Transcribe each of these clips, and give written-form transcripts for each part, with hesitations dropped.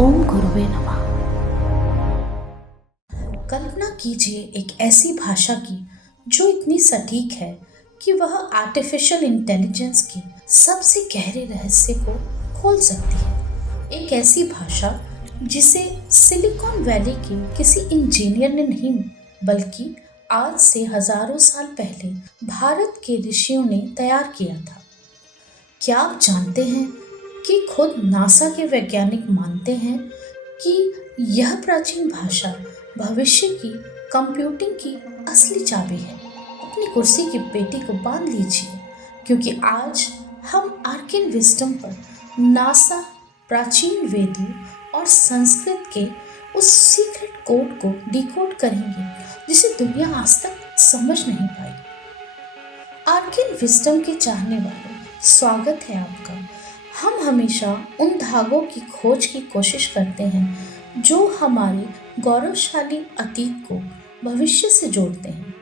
ओम गुरुवे नमः। कल्पना कीजिए एक ऐसी भाषा की जो इतनी सटीक है कि वह आर्टिफिशियल इंटेलिजेंस के सबसे गहरे रहस्य को खोल सकती है। एक ऐसी भाषा जिसे सिलिकॉन वैली के किसी इंजीनियर ने नहीं, बल्कि आज से हजारों साल पहले भारत के ऋषियों ने तैयार किया था। क्या आप जानते हैं कि खुद नासा के वैज्ञानिक मानते हैं कि यह प्राचीन भाषा भविष्य की कंप्यूटिंग की असली चाबी है। अपनी कुर्सी की पेटी को बांध लीजिए, क्योंकि आज हम आर्कन विस्डम पर नासा, प्राचीन वेदों और संस्कृत के उस सीक्रेट कोड को डिकोड करेंगे जिसे दुनिया आज तक समझ नहीं पाई। आर्कन विस्डम के चाहने वालों, स्वागत है आपका। हम हमेशा उन धागों की खोज की कोशिश करते हैं जो हमारे गौरवशाली अतीत को भविष्य से जोड़ते हैं।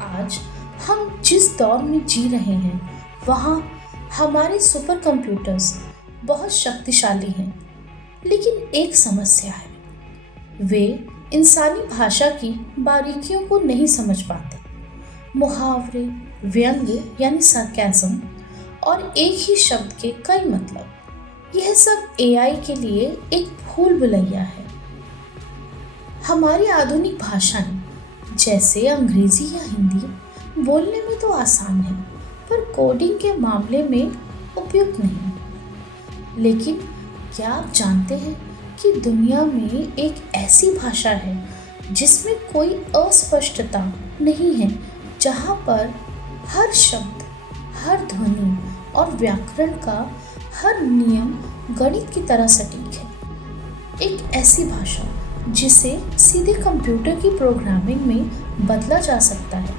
आज हम जिस दौर में जी रहे हैं, वहाँ हमारे सुपर कंप्यूटर्स बहुत शक्तिशाली हैं, लेकिन एक समस्या है, वे इंसानी भाषा की बारीकियों को नहीं समझ पाते। मुहावरे, व्यंग्य यानी सरकाज़म और एक ही शब्द के कई मतलब, यह सब एआई के लिए एक भूल भुलैया है। हमारी आधुनिक भाषाएं जैसे अंग्रेजी या हिंदी बोलने में तो आसान है, पर कोडिंग के मामले में उपयुक्त नहीं। लेकिन क्या आप जानते हैं कि दुनिया में एक ऐसी भाषा है जिसमें कोई अस्पष्टता नहीं है, जहाँ पर हर शब्द, हर ध्वनि और व्याकरण का हर नियम गणित की तरह सटीक है। एक ऐसी भाषा जिसे सीधे कंप्यूटर की प्रोग्रामिंग में बदला जा सकता है,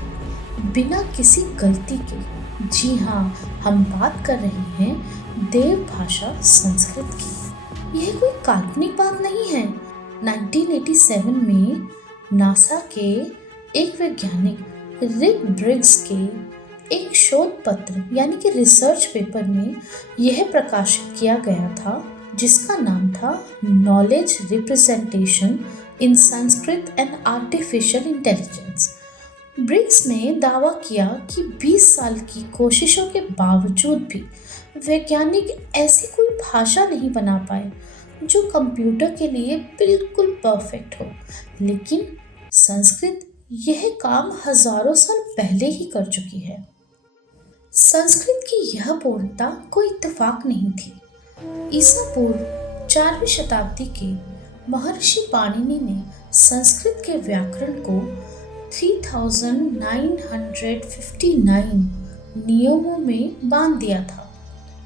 बिना किसी गलती के। जी हाँ, हम बात कर रहे हैं देव भाषा संस्कृत की। यह कोई काल्पनिक बात नहीं है। 1987 में नासा के एक वैज्ञानिक रिक ब्रिग्स के एक शोध पत्र यानी कि रिसर्च पेपर में यह प्रकाशित किया गया था, जिसका नाम था knowledge representation in Sanskrit and artificial intelligence. Briggs ने दावा किया कि 20 साल की कोशिशों के बावजूद भी वैज्ञानिक ऐसी कोई भाषा नहीं बना पाए जो कंप्यूटर के लिए बिल्कुल परफेक्ट हो। लेकिन संस्कृत यह काम हजारों साल पहले ही कर चुकी है। संस्कृत की यह पूर्णता कोई इत्तेफाक नहीं थी। ईसा पूर्व 4वीं शताब्दी के महर्षि पाणिनि ने संस्कृत के व्याकरण को 3959 नियमों में बांध दिया था।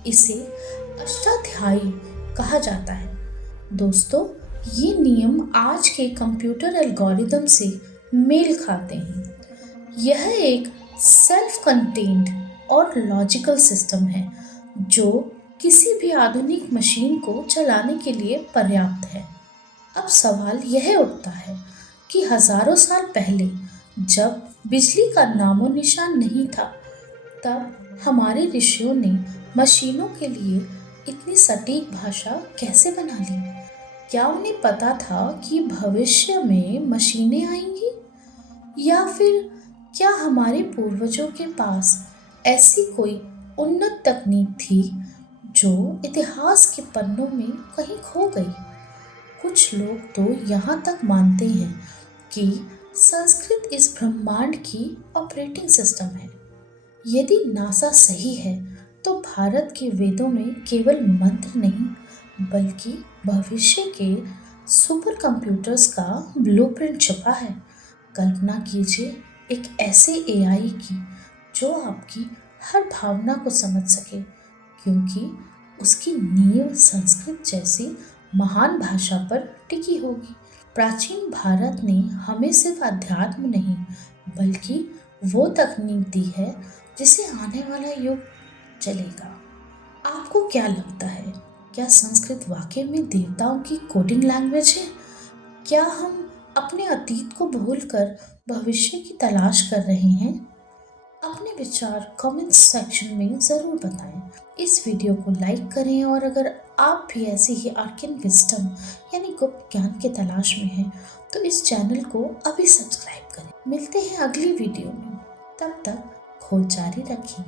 इसे अष्टाध्यायी कहा जाता है। दोस्तों, ये नियम आज के कंप्यूटर एल्गोरिदम से मेल खाते हैं। यह एक सेल्फ कंटेन्ड और लॉजिकल सिस्टम है जो किसी भी आधुनिक मशीन को चलाने के लिए पर्याप्त है। अब सवाल यह उठता है कि हजारों साल पहले, जब बिजली का नामो निशान नहीं था, तब हमारे ऋषियों ने मशीनों के लिए इतनी सटीक भाषा कैसे बना ली? क्या उन्हें पता था कि भविष्य में मशीनें आएंगी? या फिर क्या हमारे पूर्वजों के पास ऐसी कोई उन्नत तकनीक थी जो इतिहास के पन्नों में कहीं खो गई? कुछ लोग तो यहाँ तक मानते हैं कि संस्कृत इस ब्रह्मांड की ऑपरेटिंग सिस्टम है। यदि नासा सही है, तो भारत के वेदों में केवल मंत्र नहीं, बल्कि भविष्य के सुपर कंप्यूटर्स का ब्लूप्रिंट छुपा है। कल्पना कीजिए एक ऐसे एआई की जो आपकी हर भावना को समझ सके, क्योंकि उसकी नींव संस्कृत जैसी महान भाषा पर टिकी होगी। प्राचीन भारत ने हमें सिर्फ अध्यात्म नहीं, बल्कि वो तकनीक दी है जिसे आने वाला युग चलेगा। आपको क्या लगता है, क्या संस्कृत वाकई में देवताओं की कोडिंग लैंग्वेज है? क्या हम अपने अतीत को भूलकर भविष्य की तलाश कर रहे हैं? अपने विचार कमेंट्स सेक्शन में ज़रूर बताएं। इस वीडियो को लाइक करें और अगर आप भी ऐसे ही आर्कन विजडम यानी गुप्त ज्ञान की तलाश में हैं तो इस चैनल को अभी सब्सक्राइब करें। मिलते हैं अगली वीडियो में, तब तक खोज जारी रखें।